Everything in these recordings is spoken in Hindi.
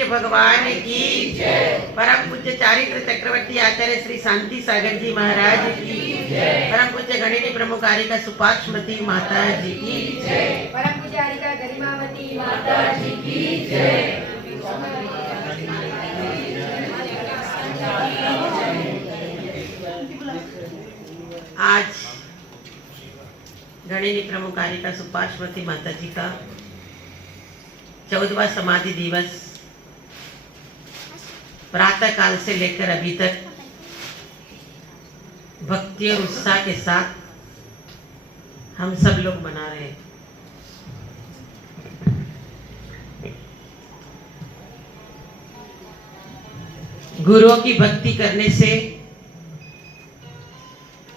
वाल्मीकि भगवान की जय। परम पूज्य चारित्र चक्रवर्ती आचार्य श्री शांति सागर जी महाराज की जय। परम पूज्य गणिनी प्रमुखारिका सुपाक्षमती माता जी की जय। परम पूज्यारिका गरिमावती माता जी की जय। आज गणिनी प्रमुखारिका सुपाक्षमती माता जी का 14वां समाधि दिवस प्रातः काल से लेकर अभी तक भक्ति और उत्साह के साथ हम सब लोग मना रहे हैं। गुरुओं की भक्ति करने से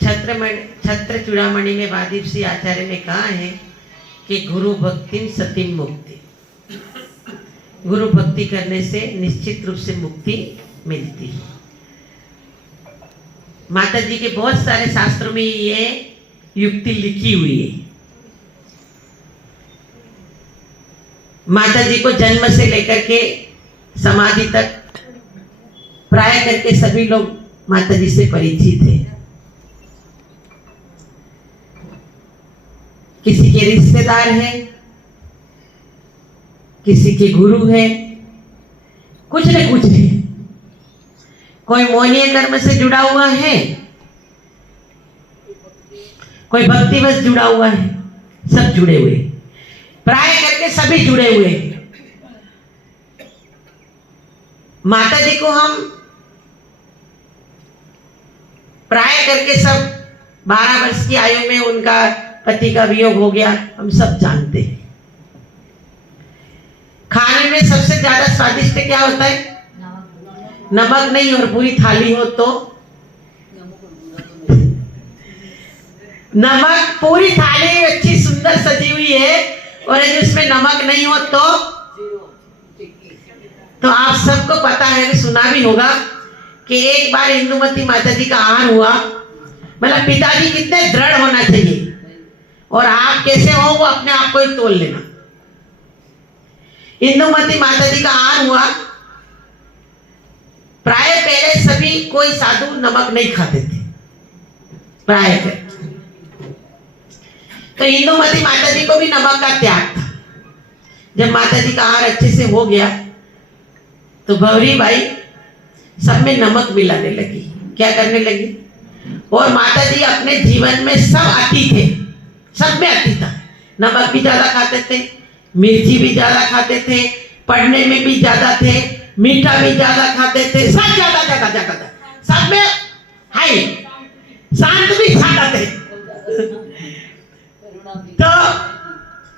छत्र चूड़ामणि में वादिव श्री आचार्य ने कहा है कि गुरु भक्ति सतिम मुक्ति। गुरु भक्ति करने से निश्चित रूप से मुक्ति मिलती है। माता जी के बहुत सारे शास्त्रों में ये युक्ति लिखी हुई है। माता जी को जन्म से लेकर के समाधि तक प्राय करके सभी लोग माता जी से परिचित हैं। किसी के रिश्तेदार हैं, किसी के गुरु है, कुछ न कुछ है। कोई मौनीय कर्म से जुड़ा हुआ है, कोई भक्तिवश जुड़ा हुआ है, सब जुड़े हुए, प्राय करके सभी जुड़े हुए हैं। माता जी को हम प्राय करके सब 12 वर्ष की आयु में उनका पति का वियोग हो गया, हम सब जानते हैं। खाने में सबसे ज्यादा स्वादिष्ट क्या होता है? नमक नहीं और पूरी थाली हो तो नमक, पूरी थाली अच्छी सुंदर सजी हुई है और जिसमें नमक नहीं हो तो आप सबको पता है, सुना भी होगा कि एक बार इंदुमती माता जी का आहार हुआ। मतलब पिताजी कितने दृढ़ होना चाहिए और आप कैसे हो वो अपने आप को ही तोल लेना। इंदुमती माता जी का आहार हुआ। प्राय पहले सभी कोई साधु नमक नहीं खाते थे प्राय कर, तो इंदुमती माता जी को भी नमक का त्याग था। जब माता जी का आहार अच्छे से हो गया तो गौरी बाई सब में नमक मिलाने लगी। क्या करने लगी? और माता जी अपने जीवन में सब आती थे, सब में आती था। नमक भी ज्यादा खाते थे, मिर्ची भी ज्यादा खाते थे, पढ़ने में भी ज्यादा थे, मीठा भी ज्यादा खाते थे, सब ज्यादा ज्यादा ज्यादा था, सब में हाई। शांत भी ज्यादा थे तो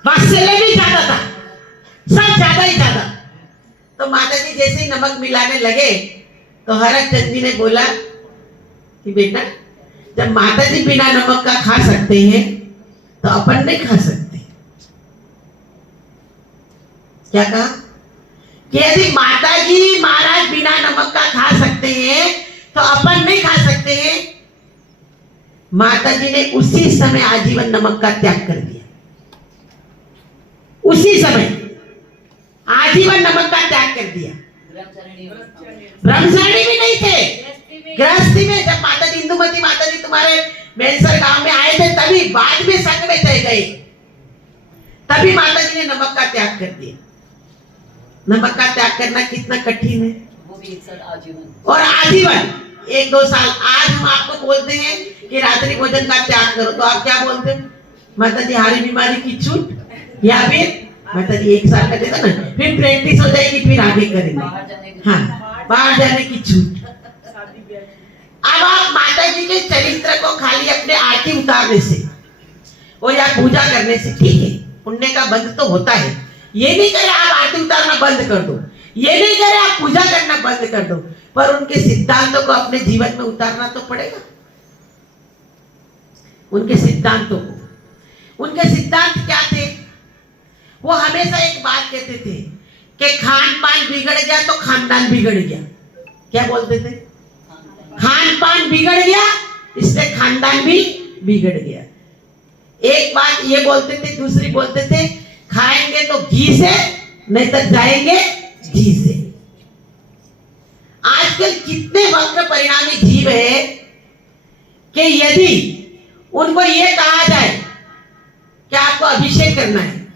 वात्सल्य भी ज्यादा था, सब ज्यादा ही ज्यादा। तो माता जी जैसे ही नमक मिलाने लगे तो हरक चंद जी ने बोला कि बेटा, जब माता जी बिना नमक का खा सकते हैं तो अपन नहीं खा सकते। क्या कहा? कि यदि माता जी महाराज बिना नमक का खा सकते हैं तो अपन नहीं खा सकते हैं। माता जी ने उसी समय आजीवन नमक का त्याग कर दिया। उसी समय आजीवन नमक का त्याग कर दिया। ब्रह्मचारी भी नहीं थे, गृहस्थी में। जब माता जी इंदुमती माता जी तुम्हारे मेनसर गांव में आए थे तभी बाद में संघ में चले गए, तभी माता जी ने नमक का त्याग कर दिया। नमक का त्याग करना कितना कठिन है, वो भी और आजीवन 1-2 साल। आज हम आपको बोलते हैं कि रात्रि भोजन का त्याग करो तो आप क्या बोलते हैं? माता जी हारी बीमारी की छूट, या फिर माता जी 1 साल का देता ना, फिर प्रैक्टिस हो जाएगी, फिर आगे करेंगे। हाँ, बाहर जाने की छूट। अब आप माता जी के चरित्र को खाली अपने आरती उतारने से और या पूजा करने से, ठीक है, पुण्य का बंद तो होता है। ये नहीं करे आप आरती उतारना बंद कर दो, ये नहीं करे आप पूजा करना बंद कर दो, पर उनके सिद्धांतों को अपने जीवन में उतारना तो पड़ेगा। उनके सिद्धांतों को, उनके सिद्धांत क्या थे? वो हमेशा एक बात कहते थे कि खान पान बिगड़ गया तो खानदान बिगड़ गया। क्या बोलते थे? खान पान बिगड़ गया इससे खानदान भी बिगड़ गया। एक बात ये बोलते थे, दूसरी बोलते थे खाएंगे तो घी से, नहीं तो जाएंगे घी से। कितने वक्र परिणामी जीव है कि यदि उनको ये कहा जाए कि आपको अभिषेक करना है,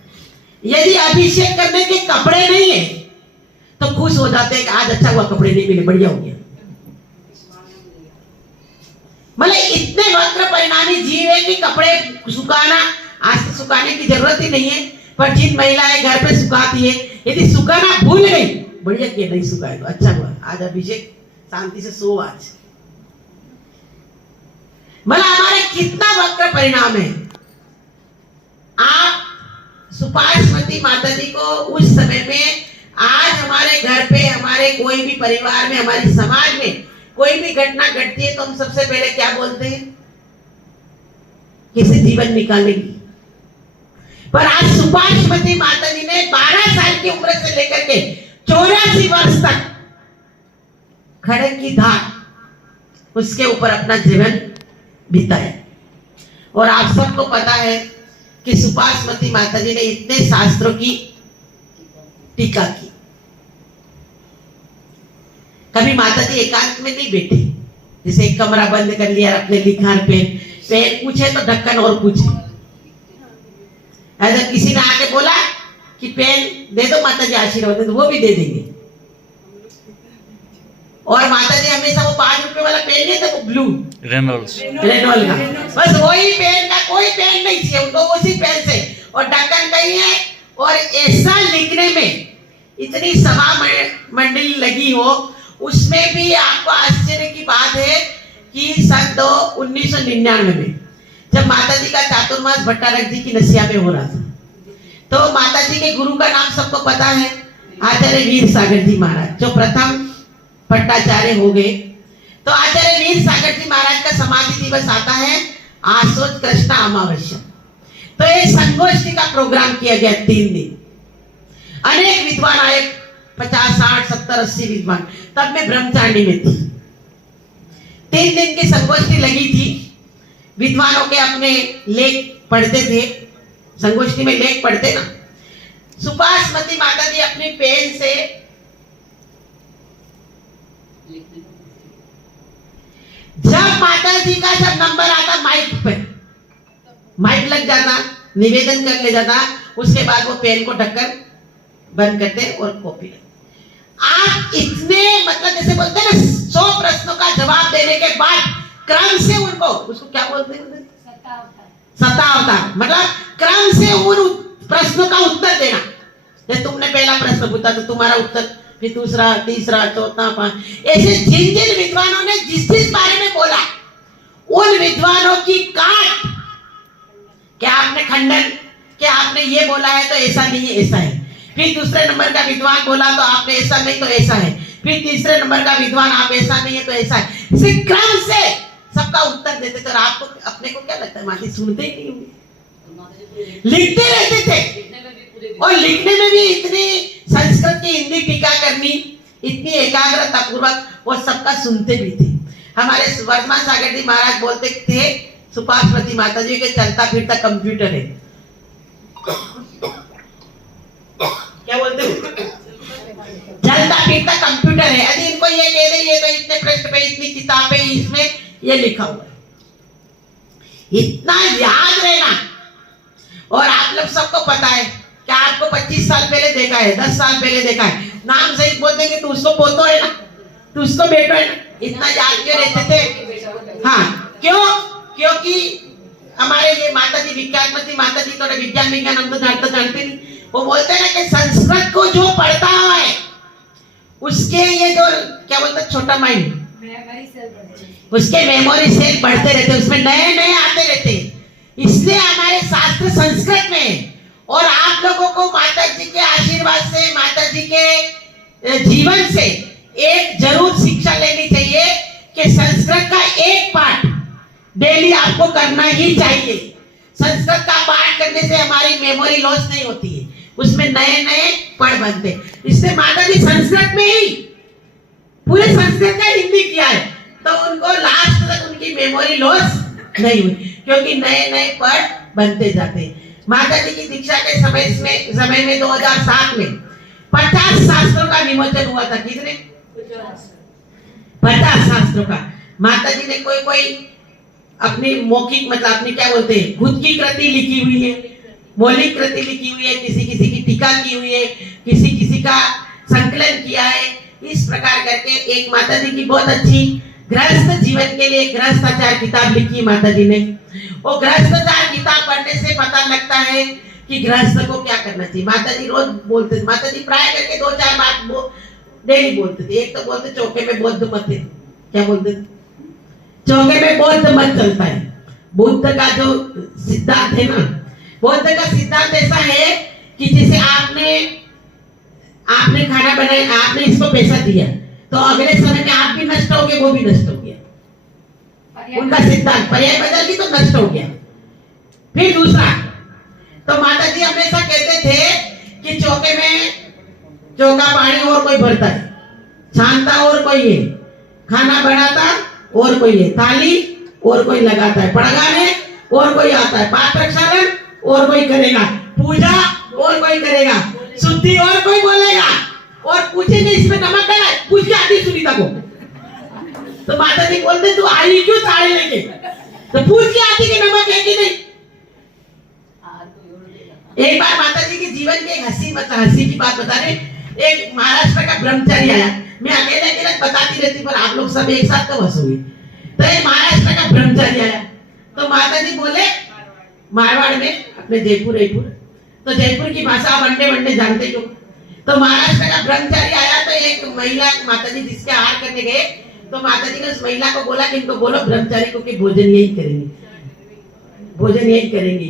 यदि अभिषेक करने के कपड़े नहीं है तो खुश हो जाते हैं कि आज अच्छा हुआ कपड़े नहीं मिले, बढ़िया हो गया। मतलब इतने वक्र परिणामी जीव है कि कपड़े सुखाना, आज तो सुखाने की जरूरत ही नहीं है, पर जिन महिलाएं घर पे सुखाती है, यदि सुखाना भूल गई, बढ़िया किया नहीं सुखाए तो अच्छा हुआ, आज अभिषेक शांति से सो आज। मतलब हमारा कितना वक्र परिणाम है। आप सुपाश्वती माता जी को उस समय में, आज हमारे घर पे, हमारे कोई भी परिवार में, हमारे समाज में कोई भी घटना घटती है तो हम सबसे पहले क्या बोलते हैं? किसे जीवन निकालेंगी। पर आज सुपाश्वती माता जी ने 12 साल की उम्र से लेकर के 84 वर्ष तक खड़क की धार उसके ऊपर अपना जीवन बिताया। और आप सबको पता है कि सुपाश्वती माता जी ने इतने शास्त्रों की टीका की। कभी माता जी एकांत में नहीं बैठी, जैसे एक कमरा बंद कर लिया अपने लिखान पे, पेन पूछे तो ढक्कन और पूछे। अगर किसी ने आके बोला कि पेन दे दो माता जी आशीर्वाद दे, तो वो भी दे देंगे। और माता जी हमेशा वो 5 रुपए वाला पेन नहीं था, वो ब्लू रेनॉल्ड का, बस वही पेन का, कोई पेन नहीं चाहिए उनको, उसी पेन से। और ढक्कन नहीं है। और ऐसा लिखने में इतनी सभा मंडली लगी हो, उसमें भी आपको आश्चर्य की बात है कि सन 1999 में जब माता जी का चातुर्मास भट्टारक जी की नसिया में हो रहा था, तो माता जी के गुरु का नाम सबको पता है, आचार्य वीर सागर जी महाराज, जो प्रथम भट्टाचार्य हो गए। तो आचार्य वीर सागर जी महाराज का समाधि दिवस आता है आश्वत कृष्ण अमावस्या। तो एक संगोष्ठी का प्रोग्राम किया गया 3 दिन। अनेक विद्वान आए, 50, 60, 70, 80 विद्वान। तब मैं ब्रह्मचारिणी में थी। 3 दिन की संगोष्ठी लगी थी। विद्वानों के अपने लेख पढ़ते थे, संगोष्ठी में लेख पढ़ते ना। सुपाश्वती माता जी अपनी पेन से जब माता जी का जब नंबर आता माइक पे, माइक लग जाता, निवेदन कर ले जाता, उसके बाद वो पेन को ढककर बंद करते और कॉपी। आप इतने, मतलब जैसे बोलते हैं ना, 100 प्रश्नों का जवाब देने के बाद क्रम से उनको, उसको क्या बोलते हैं? सतावतार। मतलब क्रम से उन प्रश्नों का उत्तर देना। जैसे तुमने पहला प्रश्न पूछा तो तुम्हारा उत्तर, फिर दूसरा, तीसरा, चौथा, 5, ऐसे जिन जिन विद्वानों ने जिस जिस बारे में बोला, उन विद्वानों की काट, क्या आपने खंडन, क्या आपने ये बोला है तो ऐसा नहीं है, ऐसा है। फिर दूसरे नंबर का विद्वान बोला तो आपने ऐसा नहीं तो ऐसा है। फिर तीसरे नंबर का विद्वान, आप ऐसा नहीं है तो ऐसा है। इसी क्रम से सबका उत्तर देते थे। और आपको, अपने को क्या लगता है, माता सुनते ही नहीं होंगे, लिखते रहते थे। और लिखने में भी इतनी संस्कृत की हिंदी टीका करनी, इतनी एकाग्रता पूर्वक, वो सबका सुनते भी थे। हमारे वर्धमान सागर जी महाराज बोलते थे, सुपाश्वती माता जी के चलता फिरता कंप्यूटर है। क्या बोलते हो? चलता फिरता कंप्यूटर है। यदि इनको ये कह दे, ये तो इतने पृष्ठ पे, इतनी किताबें, इसमें ये लिखा हुआ है, इतना याद रहना। और आप लोग सबको पता है कि आपको 25 साल पहले देखा है, 10 साल पहले देखा है, नाम सहित बोल देंगे तो उसको पोतो है ना, तो उसको बेटो है ना, इतना याद क्यों रहते थे? हाँ, क्यों? क्योंकि हमारे ये माता जी, विज्ञानमती माता जी, थोड़ा विज्ञान हम तो जानते नहीं। वो बोलते हैं ना कि संस्कृत को जो पढ़ता है उसके ये जो क्या बोलते हैं, छोटा माइंड, उसके मेमोरी सेल बढ़ते रहते, उसमें नए नए आते रहते। इसलिए हमारे शास्त्र संस्कृत में। और आप लोगों को माता जी के आशीर्वाद से, माता जी के जीवन से एक जरूर शिक्षा लेनी चाहिए कि संस्कृत का एक पाठ डेली आपको करना ही चाहिए। संस्कृत का पाठ करने से हमारी मेमोरी लॉस नहीं होती है, उसमें नए नए पढ़ बनते। इसलिए माता जी संस्कृत में ही पूरे संस्कृत का हिंदी किया है, तो उनको लास्ट तक उनकी मेमोरी लॉस नहीं हुई, क्योंकि नए नए पढ़ बनते जाते। माता जी की दीक्षा के समय में 2007 में 50 शास्त्रों का विमोचन हुआ था। कितने? 50 शास्त्रों का माता जी ने कोई कोई अपनी मौखिक मतलब अपनी क्या बोलते हैं खुद की कृति लिखी हुई है, मौलिक कृति लिखी हुई है, किसी किसी की टीका की हुई है, किसी किसी का संकलन किया है। इस प्रकार करके एक माता जी की बहुत अच्छी गृहस्थ जीवन के लिए गृहस्थाचार किताब लिखी माता जी ने। वो गृहस्थाचार किताब पढ़ने से पता लगता है कि गृहस्थ को क्या करना चाहिए। माता जी रोज बोलते थे, माता जी प्राय करके 2-4 बात डेली बोलते थे। एक तो बोलते चौके में बौद्ध मत है, क्या बोलते थे, चौके में बौद्ध मत चलता है। बुद्ध का जो सिद्धांत है ना, बौद्ध का सिद्धांत ऐसा है कि जैसे आपने खाना बनाया, आपने इसको पैसा दिया तो अगले समय में आप भी नष्ट हो गए, वो भी नष्ट हो गया। उनका सिद्धांत पर्याय बदल गई तो नष्ट हो गया। फिर दूसरा तो माता जी हमेशा कहते थे कि चौके में चौका पानी और कोई भरता है, छानता और कोई है, खाना बनाता और कोई है, थाली और कोई लगाता है, पड़गाने और कोई आता है, पात्र प्रक्षालन और कोई करेगा, पूजा और कोई करेगा, शुद्धि और कोई बोलेगा, और पूछेंगे इसमें नमक डाला है, पूछ के आती सुनीता को। तो माता जी बोलते तू आई क्यों थाली लेके, तो पूछ के आती कि नमक है कि नहीं। एक बार माता जी के जीवन की एक हंसी की बात बता रहे। एक महाराष्ट्र का ब्रह्मचारी आया, मैं अकेले अकेले बताती रहती पर आप लोग सब एक साथ कब हंसोगे। तो एक महाराष्ट्र का ब्रह्मचारी आया तो माता जी बोले मारवाड़ में अपने जयपुर, तो जयपुर की भाषा आप अंडे वंडे जानते हो। तो महाराष्ट्र का ब्रह्मचारी आया तो एक महिला माता जी जिसके आहार करने गए तो माता जी ने उस महिला को बोला कि इनको बोलो ब्रह्मचारी को कि भोजन यही करेंगे, भोजन यही करेंगे।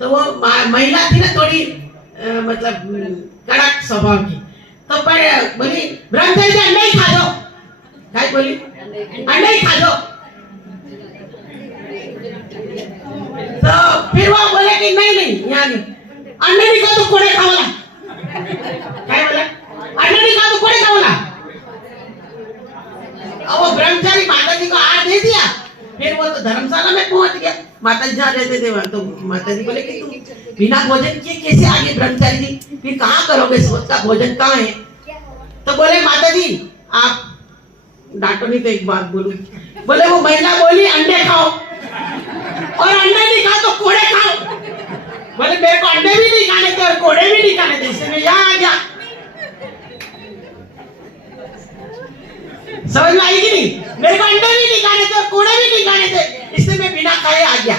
तो वो महिला थी ना थोड़ी मतलब कड़क स्वभाव की, तो पर बोली ब्रह्मचारी जी अंडे ही खा दो, क्या बोली अंडे ही खा दो। तो फिर वो बोले कि नहीं यहाँ नहीं, अंडे नहीं खा तो कोड़े खाओला, क्या बोला अंडे नहीं खा तो कोड़े खाओला। और वो ब्रह्मचारी माता जी को आहार दे दिया, फिर वो तो धर्मशाला में पहुंच गया। माता जी जहाँ रहते थे वहां, तो माता जी बोले कि तुम बिना भोजन किए कैसे आगे ब्रह्मचारी जी, फिर कहाँ करोगे सोच का भोजन कहाँ है। तो बोले माता जी आप डांटो नहीं तो एक बात बोलूं। बोले वो महिला बोली अंडे खाओ, और अंडे नहीं खाओ तो कोड़े खाओ। बोले मेरे को अंडे भी नहीं खाने थे और कोड़े भी नहीं खाने थे, इसलिए यहाँ आ गया। समझ में आई कि नहीं, मेरे को अंडे भी नहीं खाने थे और कोड़े भी नहीं खाने थे, इसलिए मैं बिना खाए आ गया।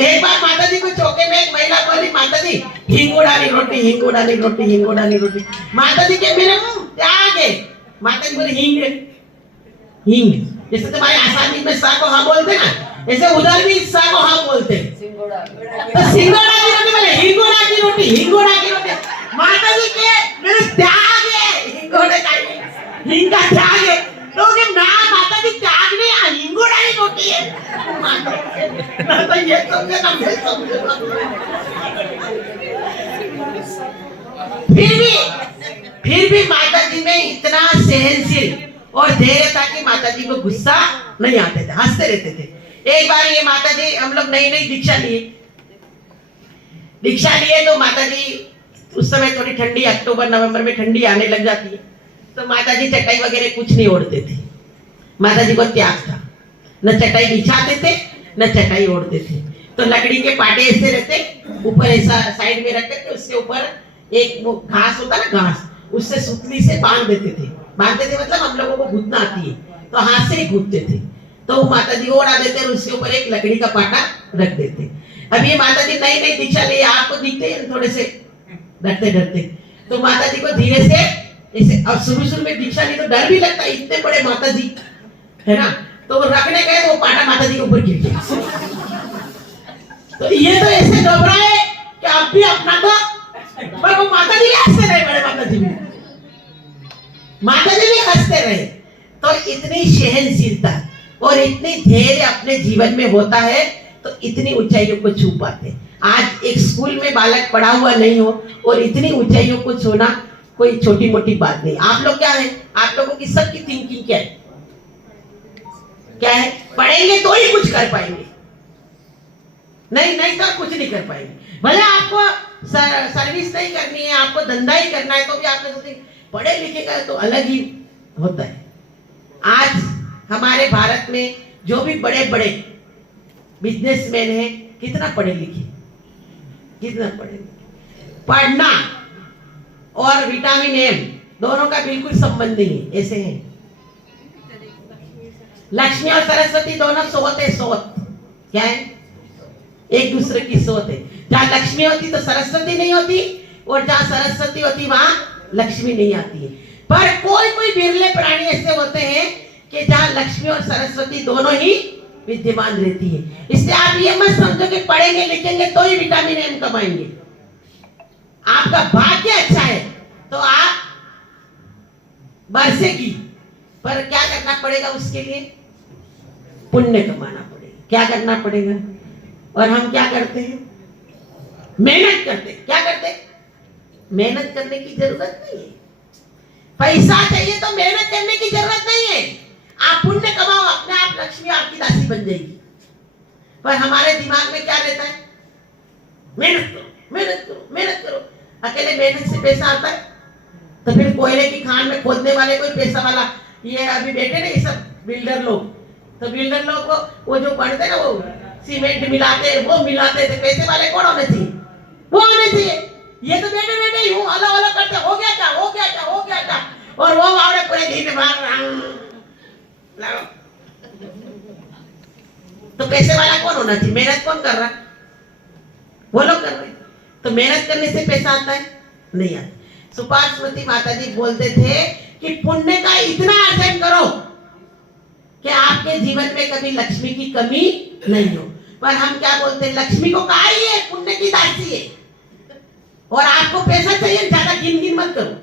एक बार माता जी को चौके में एक महिला बोली माता जी हिंगोड़ानी रोटी, हिंगोड़ानी रोटी, हिंगोड़ानी रोटी। माता जी के मेरे क्या आ गए, माता जी बोले हिंग, हिंग जैसे तुम्हारे आसानी में सा को हाँ बोलते ना, ऐसे उधर भी सा को हाँ बोलते। तो सिंगोड़ा की रोटी बोले हिंगोड़ा की रोटी, हिंगोड़ा की रोटी। माता जी के मेरे त्याग है, हिंगोड़े का हिंग का त्याग है। तो ना माता जी त्याग नहीं, हिंगोड़ा ही रोटी है। तो ये समझे ना मैं समझे। फिर भी माता जी में इतना सहनशील और धैर्य था कि माता जी को गुस्सा नहीं आते थे, हंसते रहते थे। एक बार ये माता जी हम लोग नई नई दीक्षा लिए तो माता जी उस समय थोड़ी ठंडी, अक्टूबर नवंबर में ठंडी आने लग जाती है, तो माता जी चटाई वगैरह कुछ नहीं ओढ़ते थे। माता जी को त्याग था, न चटाई बिछाते थे न चटाई ओढ़ते थे। तो लकड़ी के पाटे ऐसे रहते, ऊपर ऐसा साइड में रखते थे, उसके ऊपर एक वो घास होता ना घास, उससे सुतली से बांध देते थे। बांधते थे मतलब हम लोगों को घुटना आती है तो हाथ से ही घुटते थे। तो वो माता जी ओढ़ा देते और उसके ऊपर एक लकड़ी का पाटा रख देते। अब ये माता जी नई नई दीक्षा लिए, आपको दिखते हैं थोड़े से डरते डरते, तो माता जी को धीरे से ऐसे, और शुरू में दीक्षा ली तो डर भी लगता है, इतने बड़े माता जी है ना, तो वो रखने गए तो वो पाटा माता जी के ऊपर गिर गया। तो ये तो ऐसे घबराए कि अब भी अपना तो, पर वो माता जी हंसते रहे, बड़े माता जी भी हंसते रहे। तो इतनी सहनशीलता और इतनी धैर्य अपने जीवन में होता है तो इतनी ऊंचाइयों को छू पाते। आज एक स्कूल में बालक पढ़ा हुआ नहीं हो और इतनी ऊंचाइयों को छूना कोई छोटी मोटी बात नहीं। आप लोग क्या है, आप लोगों की सबकी थिंकिंग क्या है, क्या है, पढ़ेंगे तो ही कुछ कर पाएंगे, नहीं तो कुछ नहीं कर पाएंगे। भले आपको सर्विस नहीं करनी है, आपको धंधा ही करना है, तो भी आप सोचते पढ़े लिखे का तो अलग ही होता है। आज हमारे भारत में जो भी बड़े बड़े बिजनेसमैन हैं, कितना पढ़े लिखे, कितना पढ़े लिखे। पढ़ना और विटामिन एम दोनों का बिल्कुल संबंध नहीं है, ऐसे हैं। लक्ष्मी और सरस्वती दोनों सोत है, सोत क्या है, एक दूसरे की सोत है। जहाँ लक्ष्मी होती तो सरस्वती नहीं होती, और जहाँ सरस्वती होती वहां लक्ष्मी नहीं आती है। पर कोई कोई बिरले प्राणी ऐसे होते हैं कि जहाँ लक्ष्मी और सरस्वती दोनों ही विद्यमान रहती है। इसलिए आप ये मत समझो कि पढ़ेंगे लिखेंगे तो ही विटामिन एम कमाएंगे। आपका भाग्य अच्छा है तो आप बरसेगी, पर क्या करना पड़ेगा उसके लिए? पुण्य कमाना पड़ेगा। क्या करना पड़ेगा? और हम क्या करते हैं? मेहनत करते। क्या करते? मेहनत करने की जरूरत नहीं है। पैसा चाहिए तो मेहनत करने की जरूरत नहीं है। आप पुण्य कमाओ, अपने आप लक्ष्मी आपकी दासी बन जाएगी। पर हमारे दिमाग में क्या रहता है? मेहनत करो, मेहनत करो, मेहनत करो। अकेले मेहनत से पैसा आता है? तो फिर कोयले की खान में खोदने वाले कोई पैसा वाला, ये अभी बैठे ना ये सब बिल्डर लोग, तो बिल्डर लोग को वो जो बनते ना, वो सीमेंट मिलाते, वो मिलाते थे, पैसे वाले कौन होने चाहिए? वो होने चाहिए। ये तो बैठे बैठे यूं हलो हलो करते, हो गया क्या, हो गया क्या, हो गया क्या, और वो आवड़े पूरे दिन भर लगाओ। तो पैसे वाला कौन होना चाहिए? मेहनत कौन कर रहा? वो लोग कर रहे। तो मेहनत करने से पैसा आता है? नहीं आता। सुपार्श्वती माता जी बोलते थे कि पुण्य का इतना अर्जन करो कि आपके जीवन में कभी लक्ष्मी की कमी नहीं हो। पर हम क्या बोलते हैं? लक्ष्मी को कहा ही है, पुण्य की दासी है। और आपको पैसा चाहिए, ज्यादा गिन गिन मत करो,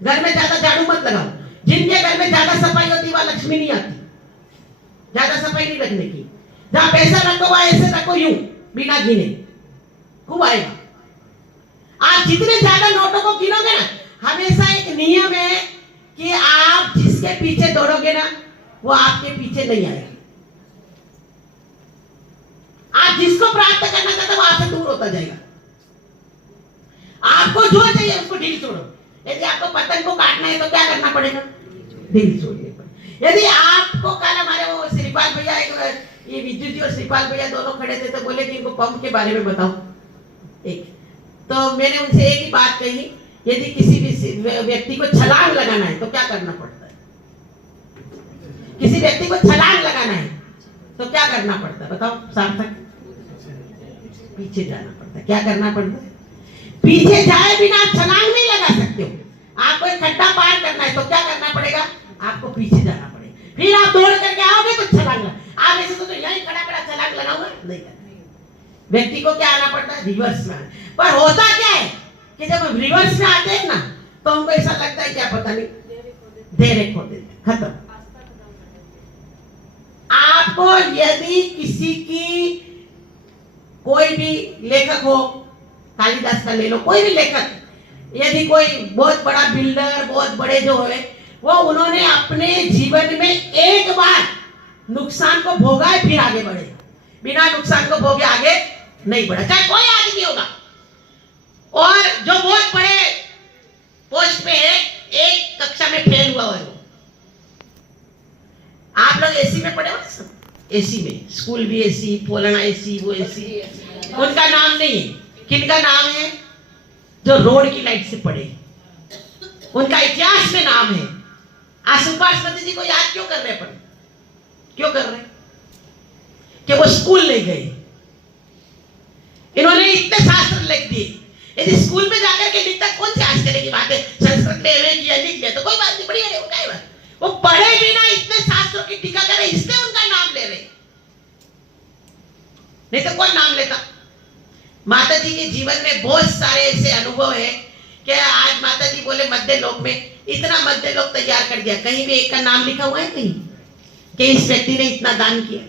घर में ज्यादा झाड़ू मत लगाओ। जिनके घर में ज्यादा सफाई होती है वहां लक्ष्मी नहीं आती। ज्यादा सफाई नहीं रखने की। जहां पैसा रखो वहां ऐसे रखो, यूं बिना गिने, खूब आएगा। आप जितने ज्यादा नोटों को गिनोगे ना, हमेशा एक नियम है कि आप जिसके पीछे दौड़ोगे ना वो आपके पीछे नहीं आएगा। आप जिसको प्राप्त करना चाहते हो वहां से दूर होता जाएगा। आपको जो चाहिए उसको ढील छोड़ो। यदि आपको पतंग को काटना है तो क्या करना पड़ेगा? ढील छोड़नी पड़ेगी। यदि आपको कल हमारे वो श्रीपाल भैया, ये विद्युत जी और श्रीपाल भैया दोनों खड़े थे तो बोले कि इनको पंप के बारे में बताओ। एक तो मैंने उनसे एक ही बात कही, यदि किसी भी व्यक्ति को छलांग लगाना है तो क्या करना पड़ता है? किसी व्यक्ति को छलांग लगाना है तो क्या करना पड़ता है? बताओ सार्थक। पीछे जाना पड़ता है। क्या करना पड़ता है? पीछे जाए बिना आप छलांग नहीं लगा सकते हो। आपको एक खड्डा पार करना है तो क्या करना पड़ेगा? आपको पीछे जाना पड़ेगा। फिर आप दौड़ करके आओगे तो छलांग लगा। आप ऐसे तो यहीं खड़ा खड़ा छलांग लगाऊंगा नहीं करना। व्यक्ति को क्या आना पड़ता है? रिवर्स में आना। पर होता क्या है कि जब हम रिवर्स में आते हैं ना तो हमको ऐसा लगता है क्या पता नहीं, देर खो देते, खत्म। आपको यदि किसी की, कोई भी लेखक हो, कालिदास का ले लो, कोई भी लेखक, यदि कोई बहुत बड़ा बिल्डर, बहुत बड़े जो है वो, उन्होंने अपने जीवन में एक बार नुकसान को भोगा है फिर आगे बढ़े। बिना नुकसान को भोगे आगे नहीं बढ़ा, चाहे कोई आदमी होगा। और जो बहुत बड़े पोस्ट पे है, एक कक्षा में फेल हुआ है वो। आप लोग एसी में पढ़े हो ना? एसी में, स्कूल भी एसी, पोलना एसी, वो एसी। उनका नाम नहीं है। किनका नाम है? जो रोड की लाइट से पढ़े, उनका इतिहास में नाम है। आज सुपार्श्वती जी को याद क्यों कर रहे? पर क्यों कर रहे? कि वो स्कूल नहीं गए। इन्होंने इतने शास्त्र लिख दिए। यदि स्कूल में जाकर के लिखता, कौन सी आश्चर्य की बात है? संस्कृत में एमए किया, लिख लिया तो कोई बात नहीं, बढ़िया है, क्या बात। वो पढ़े बिना इतने शास्त्रों की टीका करे, इसलिए उनका नाम ले रहे, नहीं तो कौन नाम लेता। माता जी के जीवन में बहुत सारे ऐसे अनुभव है कि आज माता जी बोले मध्य लोक में इतना मध्य लोक तैयार कर दिया। कहीं भी एक का नाम लिखा हुआ है कहीं कि इस व्यक्ति ने इतना दान किया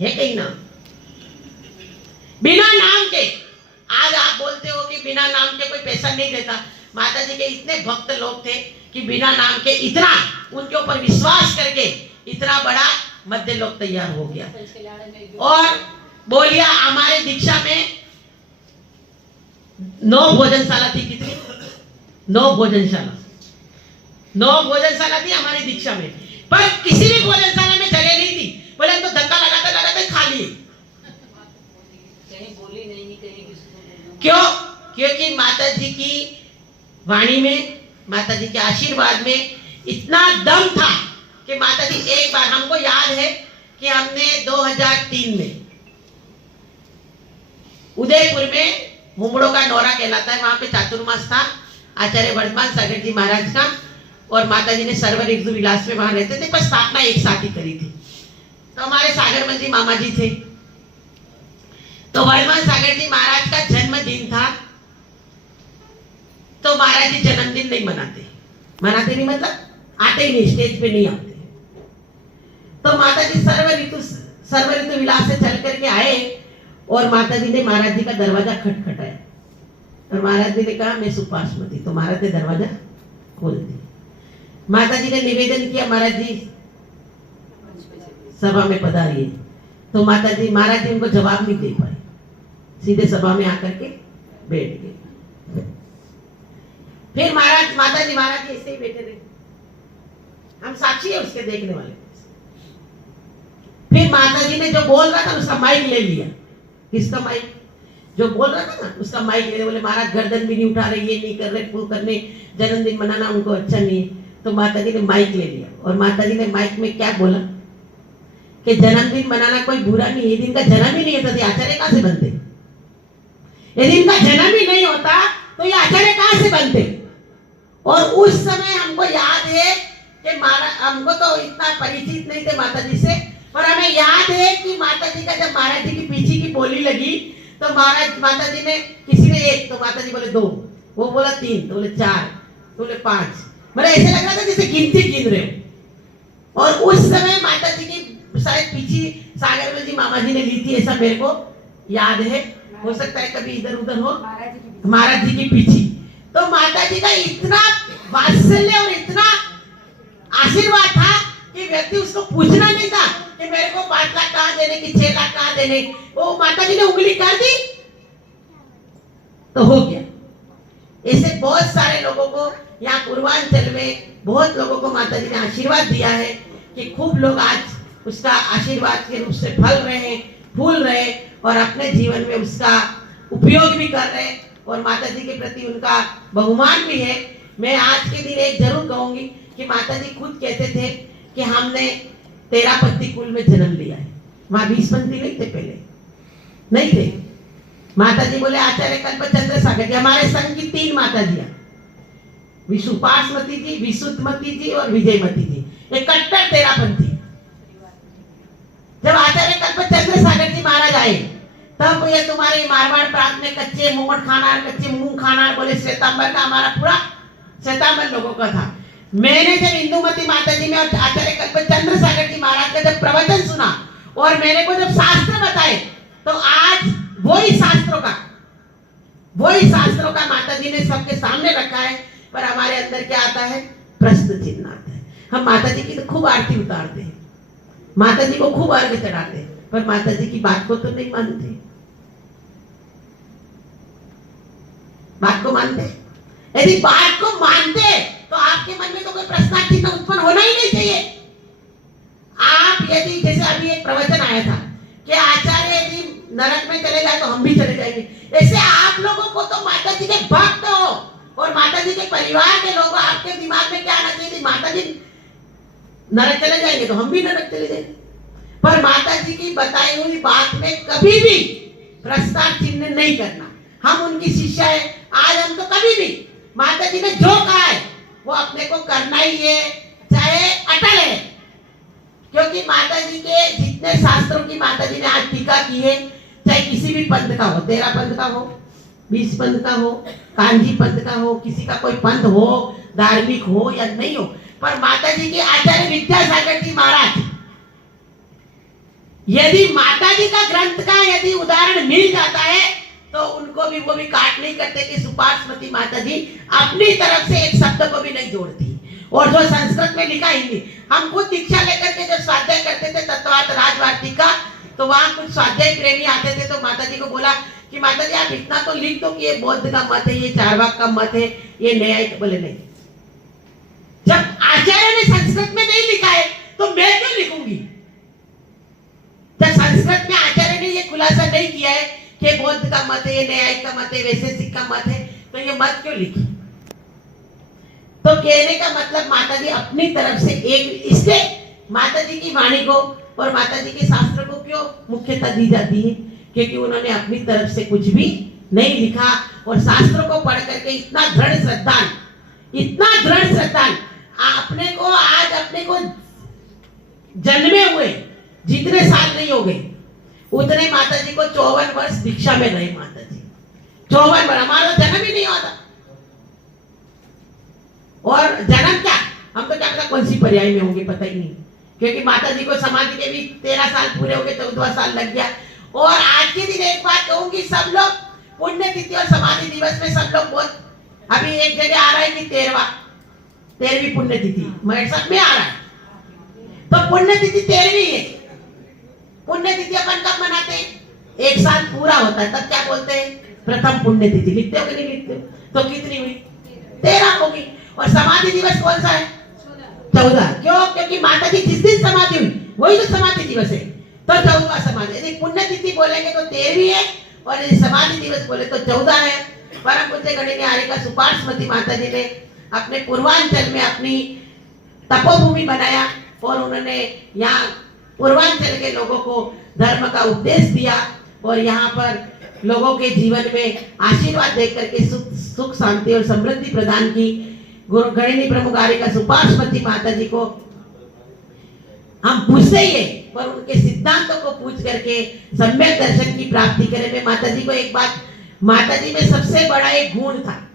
है? कहीं नाम? बिना नाम के आज आप बोलते हो कि बिना नाम के कोई पैसा नहीं देता। माता जी के इतने भक्त लोग थे कि बिना नाम के इतना उनके ऊपर विश्वास करके इतना बड़ा मध्य लोक तैयार हो गया। और बोलिया हमारे दीक्षा में 9 भोजनशाला थी। कितनी? 9 भोजनशाला। 9 भोजनशाला थी हमारी दीक्षा में, पर किसी भी भोजनशाला में जगह नहीं थी। बोले हम तो धक्का लगाते लगाते खा लिए। कहीं बोली नहीं, कहीं किसी को बोला। क्यों? क्योंकि माता जी की वाणी में, माता जी के आशीर्वाद में इतना दम था कि माता जी एक बार, हमको याद है कि हमने 2003 में उदयपुर में हुमड़ो का नौरा कहलाता है, वहां पे चातुर्मास था आचार्य वर्धमान सागर जी महाराज का, और माता जी ने सर्वर इग्जू विलास में वहां रहते थे, पर स्थापना एक साथ ही करी थी। तो हमारे सागर मंत्री मामा जी थे, तो वर्धमान सागर जी महाराज का जन्मदिन था, तो महाराज जी जन्मदिन नहीं मनाते। मनाते नहीं मतलब आते ही नहीं, स्टेज पे नहीं आते। तो माता जी सर्व ऋतु विलास से चल करके आए, और माता जी ने महाराज जी का दरवाजा खटखटाया, और महाराज जी ने कहा मैं सुपार्श्वती, तो महाराज ने दरवाजा खोल दिया। माता जी ने निवेदन किया महाराज जी सभा में पधारिए, तो महाराज जी उनको जवाब नहीं दे पाए, सीधे सभा में आकर के बैठ गए। फिर माता जी महाराज जी ऐसे ही बैठे रहे, हम साक्षी है उसके देखने वाले। फिर माता जी ने जो बोल रहा था उसका माइक ले लिया। किसका माइक? जो बोल रहा था ना उसका माइक ले लिया। बोले महाराज गर्दन भी नहीं उठा रहे, ये नहीं कर रहे, वो करने, जन्मदिन मनाना उनको अच्छा नहीं है। तो माता जी ने माइक ले लिया, और माता जी ने माइक में क्या बोला कि जन्मदिन मनाना कोई बुरा नहीं, ये दिन का जन्म ही नहीं होता तो आचार्य कहां से बनते? ये दिन का जन्म ही नहीं होता तो ये आचार्य कहां से बनते? और उस समय हमको याद है कि हमको तो इतना परिचित नहीं थे माता जी से, पर हमें याद है कि माता जी का जब महाराज जी की पीछे की बोली लगी तो माता जी ने, किसी ने 1, तो माता जी बोले 2, वो बोला 3, तो बोले 4, तो बोले 5, मतलब ऐसे लग रहा था जैसे गिनती गिन रहे हो। और उस समय माता जी की शायद पीछे सागर में जी मामा जी ने ली थी, ऐसा मेरे को याद है, हो सकता है कभी इधर उधर हो, महाराज जी की पीछे। तो माता जी का इतना वात्सल्य और इतना आशीर्वाद था कि व्यक्ति उसको पूछना नहीं था कि मेरे को 5 लाख कहां देने की, 6 लाख कहां देने, वो माता जी ने उंगली कर दी तो हो गया। ऐसे बहुत सारे लोगों को यहाँ पूर्वांचल में बहुत लोगों को माता जी ने आशीर्वाद दिया है कि खूब लोग आज उसका आशीर्वाद के रूप से फल रहे हैं, फूल रहे हैं, और अपने जीवन में उसका उपयोग भी कर रहे हैं, और माता जी के प्रति उनका बहुमान भी है। मैं आज के दिन एक जरूर कहूंगी कि माता जी खुद कहते थे कि हमने 13 पंथी कुल में जन्म लिया है। वहां 20 पंथी नहीं थे, पहले नहीं थे। माता जी बोले आचार्य कल्पचंद्र सागर जी, हमारे संघ की 3 माता जी, विशुपासमती जी, विशुद्धमती जी और विजयमती जी, एक कट्टर 13 पंथी। जब आचार्य कल्पचंद्र सागर जी महाराज आए तब ये तुम्हारे मारवाड़ प्रांत में कच्चे मोमट खाना, कच्चे मुंह खाना, बोले श्वेतांबर का, हमारा पूरा श्वेतांबर लोगों का था। मैंने जब इंदुमती माता जी में और आचार्य कल्पचंद्र सागर जी महाराज का जब प्रवचन सुना और मेरे को जब शास्त्र बताए, तो आज वही शास्त्रों का माता जी ने सबके सामने रखा है, पर हमारे अंदर क्या आता है? प्रश्न चिन्ह आता है। हम माता जी की तो खूब आरती उतारते हैं, माता जी को खूब अर्घ्य चढ़ाते हैं, पर माता जी की बात को तो नहीं मानते। बात को मानते? यदि बात को मानते तो आपके मन में तो कोई प्रश्न चिन्ह उत्पन्न होना ही नहीं चाहिए। आप यदि, जैसे अभी एक प्रवचन आया था कि आचार्य यदि नरक में चले जाए तो हम भी चले जाएंगे, ऐसे आप लोगों को तो माता जी के भक्त हो और माता जी के परिवार के लोग, आपके दिमाग में क्या आना चाहिए? माता जी नरक चले जाएंगे तो हम भी नरक चले जाएंगे। पर माता जी की बताई हुई बात में कभी भी प्रस्ताव चिन्ह नहीं करना। हम उनकी शिष्या है। आज हम तो कभी भी माता जी ने जो कहा है वो अपने को करना ही है, चाहे अटल है। क्योंकि माता जी के जितने शास्त्रों की माता जी ने आज टीका की है, चाहे किसी भी पंथ का हो, 13 पंथ का हो, 20 पंथ का हो, कांजी पंथ का हो, किसी का कोई पंथ हो, धार्मिक हो या नहीं हो, पर माता जी के आचार्य विद्यासागर जी महाराज, यदि माता जी का ग्रंथ का यदि उदाहरण मिल जाता है तो उनको भी वो भी काट नहीं करते कि सुपार्श्वती माता जी अपनी तरफ से एक शब्द को भी नहीं जोड़ती। और जो संस्कृत में लिखा हिंदी, हम खुद दीक्षा लेकर के जब स्वाध्याय करते थे तत्वार्थ राजवार्तिक का, तो वहां कुछ स्वाध्याय प्रेमी आते थे, तो माता जी को बोला कि माता जी आप इतना तो लिख दो कि ये बौद्ध का मत है, ये चारवाक का मत है, ये न्याय। बोले नहीं, जब आचार्य ने संस्कृत में नहीं लिखा है तो मैं क्यों लिखूंगी? जब संस्कृत में आचार्य ने ये खुलासा नहीं किया है कि बौद्ध का मत है, न्यायिक का मत है, वैशेषिक का मत है, तो ये मत क्यों लिखी? तो कहने का मतलब माता जी अपनी तरफ से एक, इससे माता जी की वाणी को और माता जी के शास्त्र को क्यों मुख्यता दी जाती है? क्योंकि उन्होंने अपनी तरफ से कुछ भी नहीं लिखा और शास्त्रों को पढ़ करके इतना दृढ़ श्रद्धान अपने को जन्मे हुए जितने साल नहीं हो गए उतने माता जी को 54 वर्ष दीक्षा में रहे। माता जी 54 वर्ष, हमारा जन्म ही नहीं हुआ था। और जन्म क्या, हम तो क्या पता कौन सी पर्याय में होंगे, पता ही नहीं, क्योंकि माता जी को समाधि के भी 13 साल पूरे हो गए, 14वां साल लग गया। और आज के दिन एक बात कहूंगी, सब लोग पुण्य तिथि और समाधि दिवस में सब लोग बहुत, अभी एक जगह आ रहा है कि 13वीं पुण्य तिथि सब में आ रहा है, तो पुण्य तिथि 13वीं है। पुण्य तिथि अपन कब मनाते हैं? एक साल पूरा होता है, तब क्या बोलते हैं? प्रथम पुण्य तिथि। लिखते हो कि नहीं लिखते हो? तो कितनी हुई? 13 होगी। और समाधि दिवस कौन सा है? 14। क्यों? क्योंकि माता जी जिस दिन समाधि हुई वही तो समाधि दिवस है, तो 14वां समाधि। यदि पुण्य तिथि बोलेंगे तो 13वीं है, और यदि समाधि दिवस बोले तो 14 है। परम पूज्य गणिनी आर्यिका सुपार्श्वती माता जी ने अपने पूर्वांचल में अपनी तपोभूमि बनाया और उन्होंने यहाँ पूर्वांचल के लोगों को धर्म का उपदेश दिया और यहाँ पर लोगों के जीवन में आशीर्वाद देकर के सुख शांति और समृद्धि प्रदान की। गुरु गणिनी प्रमुख आर्यिका सुपार्श्वती माता जी को हम पूछते ही है, पर उनके सिद्धांतों को पूछ करके सम्यक दर्शन की प्राप्ति करें। मैं माता जी को एक बात, माता जी में सबसे बड़ा एक गुण था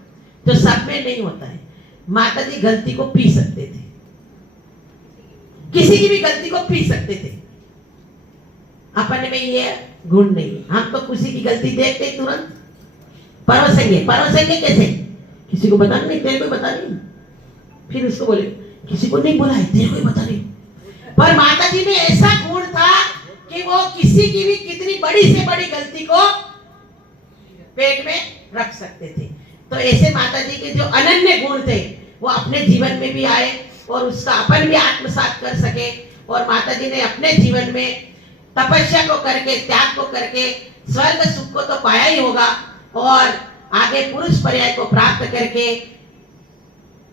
जो सब में नहीं होता है, माता जी गलती को पी सकते थे, किसी की भी गलती को पी सकते थे। अपन में ये गुण नहीं है, हम तो किसी की गलती देखते ही तुरंत परोसेंगे कैसे? किसी को बता नहीं, तेरे को बता नहीं, फिर उसको बोले किसी को नहीं बोला है, तेरे को बता नहीं। पर माता जी में ऐसा गुण था कि वो किसी की भी कितनी बड़ी से बड़ी गलती को पेट में रख सकते थे। तो ऐसे माता जी के जो अनन्य गुण थे वो अपने जीवन में भी आए और उसका अपन भी आत्मसात कर सके। और माता जी ने अपने जीवन में तपस्या को करके, त्याग को करके स्वर्ग सुख को तो पाया ही होगा, और आगे पुरुष पर्याय को प्राप्त करके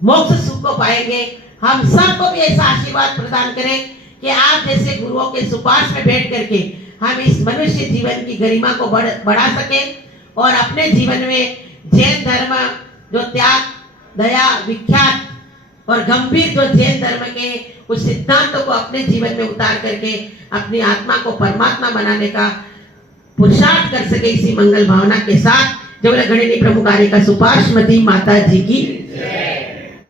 मोक्ष सुख को पाएंगे। हम सबको भी ऐसा आशीर्वाद प्रदान करें कि आप जैसे गुरुओं के सुपार्श में बैठ करके हम इस मनुष्य जीवन की गरिमा को बढ़ा सकें और अपने जीवन में जैन धर्म जो त्याग, दया, विख्यात और गंभीर जो जैन धर्म के उस सिद्धांतों को अपने जीवन में उतार करके अपनी आत्मा को परमात्मा बनाने का पुरुषार्थ कर सके। इसी मंगल भावना के साथ जो गणिनी प्रमुख आर्यिका सुपार्श्वती माता जी की